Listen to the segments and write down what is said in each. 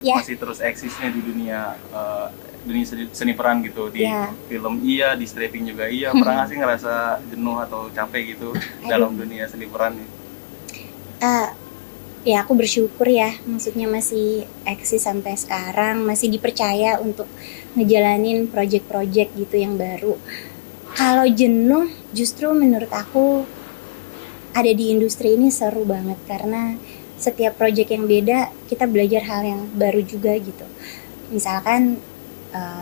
Ya, masih terus eksisnya di dunia seni peran gitu, di ya. film iya, di stripping juga iya. Pernah nggak sih ngerasa jenuh atau capek gitu dalam Aduh. dunia seni peran nih? Ya aku bersyukur ya, maksudnya masih eksis sampai sekarang, masih dipercaya untuk ngejalanin project-project gitu yang baru. Kalau jenuh, justru menurut aku ada di industri ini seru banget karena setiap project yang beda kita belajar hal yang baru juga gitu. Misalkan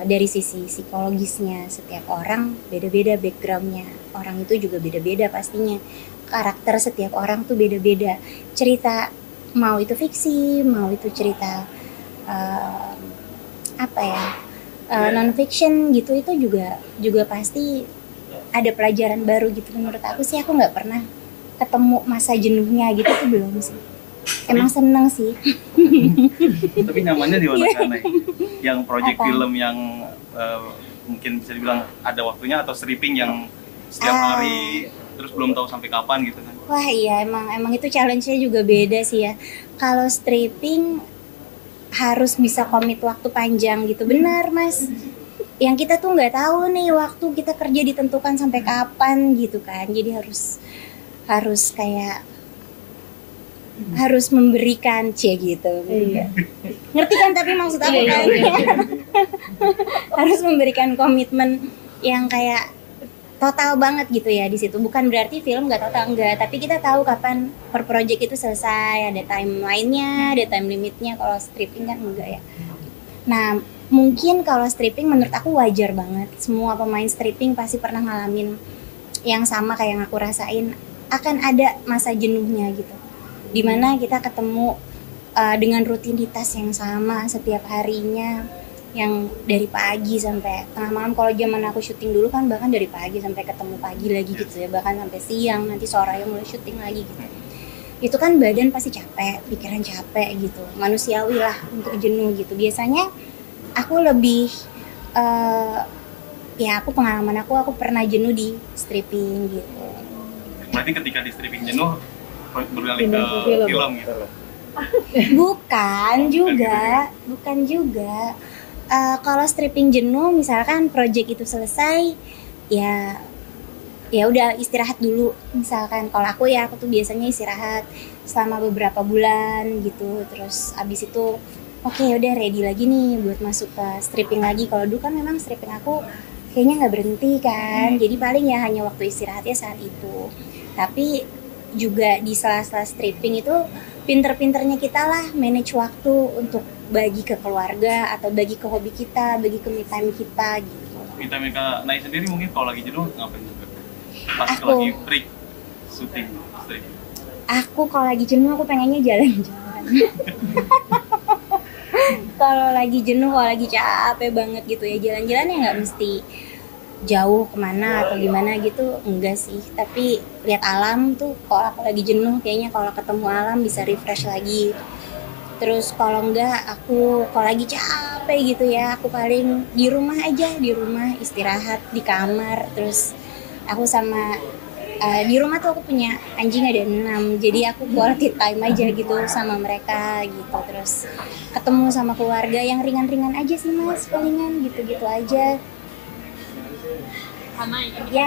dari sisi psikologisnya, setiap orang beda-beda backgroundnya, orang itu juga beda-beda pastinya, karakter setiap orang tuh beda-beda, cerita mau itu fiksi, mau itu cerita uh, apa ya, non fiction gitu, itu juga pasti ada pelajaran baru gitu. Menurut aku sih, aku nggak pernah ketemu masa jenuhnya gitu tuh, belum sih. Emang seneng sih. Tapi nyamannya di mana Iya. sana? Yang project Apa? film yang mungkin bisa dibilang ada waktunya, atau stripping yang setiap Ah. hari terus belum tahu sampai kapan gitu kan? Wah iya, emang itu challenge-nya juga beda sih ya. Kalau stripping harus bisa komit waktu panjang gitu, benar Mas. Yang kita tuh nggak tahu nih waktu kita kerja ditentukan sampai kapan gitu kan. Jadi harus kayak harus memberikan gitu. Iya. Ngerti kan tapi maksud aku kan? Harus memberikan komitmen yang kayak total banget gitu ya di situ. Bukan berarti film nggak total, enggak, tapi kita tahu kapan per project itu selesai, ada timeline-nya, ada time limitnya. Kalau stripping kan enggak ya. Nah, mungkin kalau stripping menurut aku wajar banget. Semua pemain stripping pasti pernah ngalamin yang sama kayak yang aku rasain. Akan ada masa jenuhnya gitu, dimana kita ketemu dengan rutinitas yang sama setiap harinya, yang dari pagi sampai tengah malam. Kalau zaman aku syuting dulu kan bahkan dari pagi sampai ketemu pagi lagi gitu ya, bahkan sampai siang, nanti sorenya mulai syuting lagi gitu. Itu kan badan pasti capek, pikiran capek gitu, manusiawi lah untuk jenuh gitu. Biasanya aku lebih ya aku pengalaman aku pernah jenuh di stripping gitu. Berarti ketika di stripping jenuh beralih ke film gitu. Bukan juga. Kalau stripping jenuh, misalkan project itu selesai, ya udah istirahat dulu. Misalkan kalau aku tuh biasanya istirahat selama beberapa bulan gitu. Terus abis itu oke, udah ready lagi nih buat masuk ke stripping lagi. Kalau dulu kan memang stripping aku kayaknya nggak berhenti kan, jadi paling ya hanya waktu istirahatnya saat itu. Tapi juga di sela-sela stripping itu pinter-pinternya kita lah manage waktu untuk bagi ke keluarga atau bagi ke hobi kita, bagi ke me time kita gitu. Minta Kak Nai sendiri mungkin kalau lagi jenuh ngapain juga? Pas Aku. lagi break syuting stripping. Aku kalau lagi jenuh aku pengennya jalan-jalan. Kalau lagi jenuh, kalau lagi capek banget gitu ya, jalan-jalan ya nggak mesti jauh kemana atau gimana gitu, enggak sih. Tapi lihat alam tuh, kalau aku lagi jenuh kayaknya kalau ketemu alam bisa refresh lagi. Terus kalau enggak, aku kalau lagi capek gitu ya, aku paling di rumah aja, di rumah istirahat di kamar. Terus aku sama di rumah tuh aku punya anjing ada 6, jadi aku quality time aja gitu sama mereka gitu. Terus ketemu sama keluarga yang ringan-ringan aja sih Mas, palingan gitu-gitu aja. Karena ini Ya